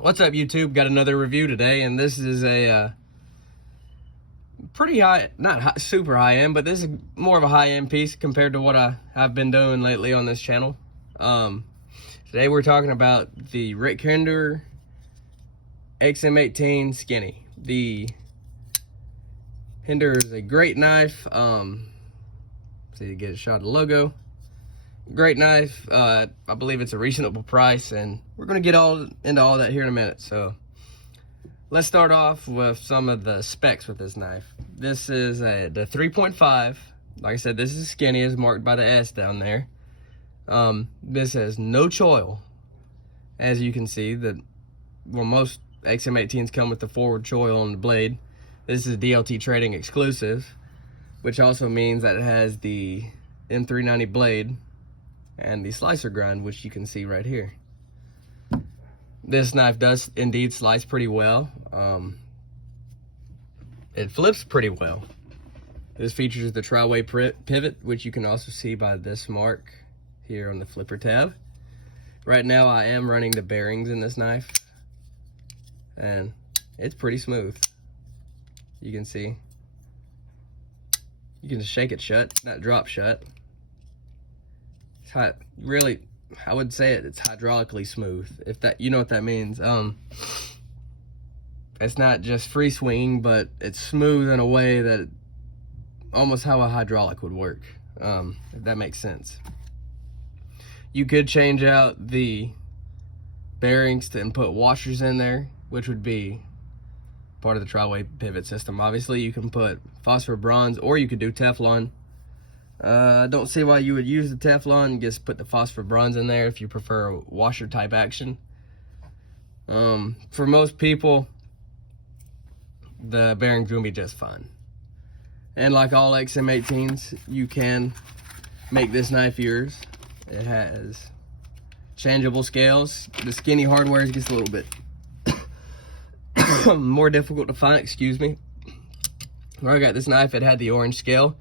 What's up, YouTube? Got another review today, and this is a pretty high, not high, super high end, but this is more of a high end piece compared to what I've been doing lately on this channel. Today we're talking about the Hinderer XM-18 Skinny. The Hinderer is a great knife. So you get a shot of the logo. Great knife. I believe it's a reasonable price, and we're going to get into all that here in a minute. So let's start off with some of the specs with this knife. This is the 3.5. Like I said, this is skinny, as marked by the S down there. This has no choil. As you can see, most XM-18s come with the forward choil on the blade. This is DLT Trading exclusive, which also means that it has the M390 blade and the slicer grind, which you can see right here. This knife does indeed slice pretty well. It flips pretty well. This features the tri-way pivot, which you can also see by this mark here on the flipper tab. Right now I am running the bearings in this knife, and it's pretty smooth. You can see. You can just shake it shut, not drop shut. It's hot, really, I would say it's hydraulically smooth, if that, you know what that means. It's not just free swinging, but it's smooth in a way that almost how a hydraulic would work, if that makes sense. You could change out the bearings and put washers in there, which would be part of the tri-way pivot system. Obviously, you can put phosphor bronze, or you could do Teflon. I don't see why you would use the Teflon and just put the phosphor bronze in there if you prefer a washer type action. For most people, the bearings will be just fine. And like all XM-18s, you can make this knife yours. It has changeable scales. The skinny hardware gets a little bit more difficult to find, excuse me. When I got this knife, it had the orange scale.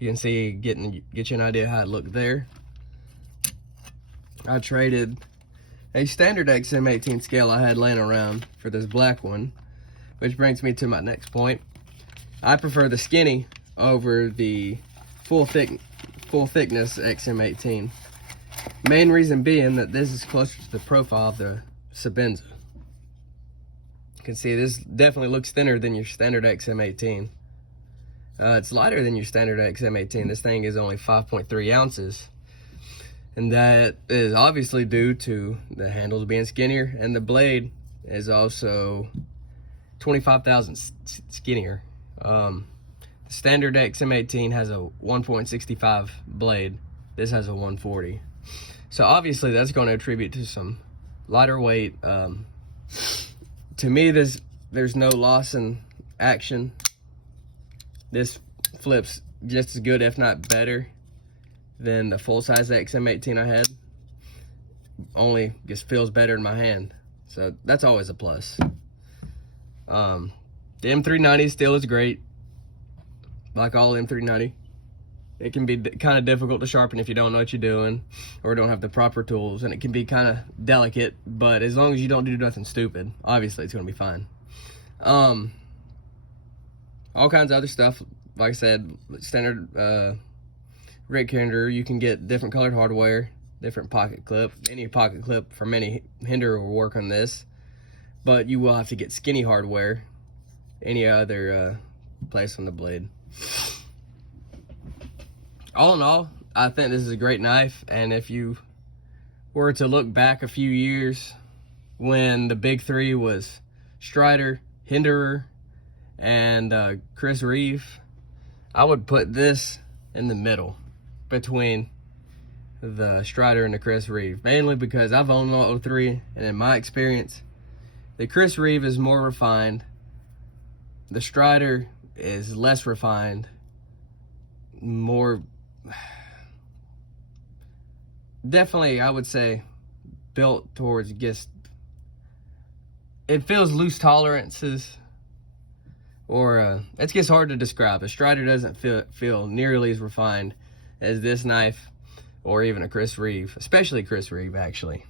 You can see, get you an idea how it looked there. I traded a standard XM-18 scale I had laying around for this black one, which brings me to my next point. I prefer the skinny over the full thickness XM-18. Main reason being that this is closer to the profile of the Sebenza. You can see this definitely looks thinner than your standard XM-18. It's lighter than your standard XM-18. This thing is only 5.3 ounces. And that is obviously due to the handles being skinnier, and the blade is also 25 thousandths skinnier. The standard XM-18 has a 1.65 blade. This has a 140. So obviously that's going to attribute to some lighter weight. To me, there's no loss in action. This flips just as good, if not better, than the full-size XM-18 I had. Only just feels better in my hand, so that's always a plus. The M390 still is great. Like all M390, it can be kind of difficult to sharpen if you don't know what you're doing or don't have the proper tools, and it can be kind of delicate, but as long as you don't do nothing stupid, obviously it's going to be fine. All kinds of other stuff, like I said, standard Hinderer. You can get different colored hardware, different pocket clip. Any pocket clip from any Hinderer will work on this, but you will have to get skinny hardware any other place on the blade. All in all, I think this is a great knife, and if you were to look back a few years when the big three was Strider, Hinderer, and Chris Reeve, I would put this in the middle between the Strider and the Chris Reeve, mainly because I've owned all three, and in my experience, the Chris Reeve is more refined, the Strider is less refined, more, definitely I would say built towards just, it feels loose tolerances, or it gets hard to describe. A Strider doesn't feel nearly as refined as this knife, or even a Chris Reeve, especially Chris Reeve actually.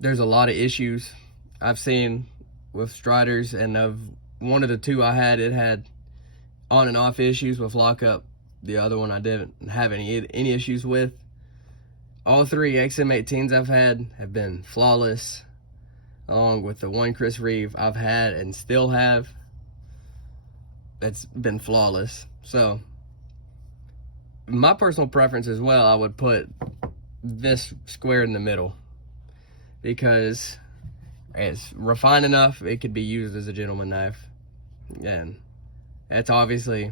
there's a lot of issues I've seen with Striders, and of one of the two I had, it had on and off issues with lockup. The other one I didn't have any issues with. All three XM-18s I've had have been flawless, along with the one Chris Reeve I've had and still have. That's been flawless. So my personal preference as well, I would put this square in the middle, because it's refined enough it could be used as a gentleman knife, and that's obviously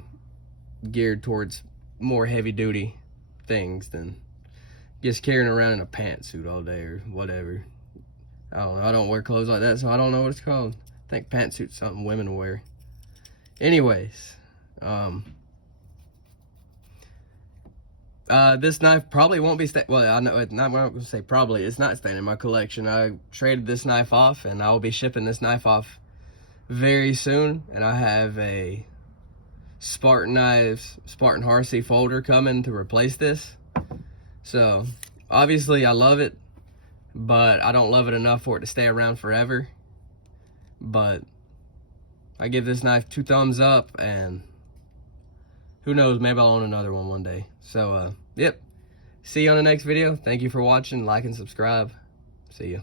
geared towards more heavy duty things than just carrying around in a pantsuit all day or whatever. I don't know, I don't wear clothes like that, so I don't know what it's called. I think pantsuit's something women wear. Anyways, this knife probably won't be well, I know, I'm not gonna say probably, it's not staying in my collection. I traded this knife off, and I will be shipping this knife off very soon, and I have a Spartan Harsey folder coming to replace this. So obviously I love it, but I don't love it enough for it to stay around forever. But I give this knife 2 thumbs up, and who knows, maybe I'll own another one day. So yep, see you on the next video. Thank you for watching. Like and subscribe. See ya.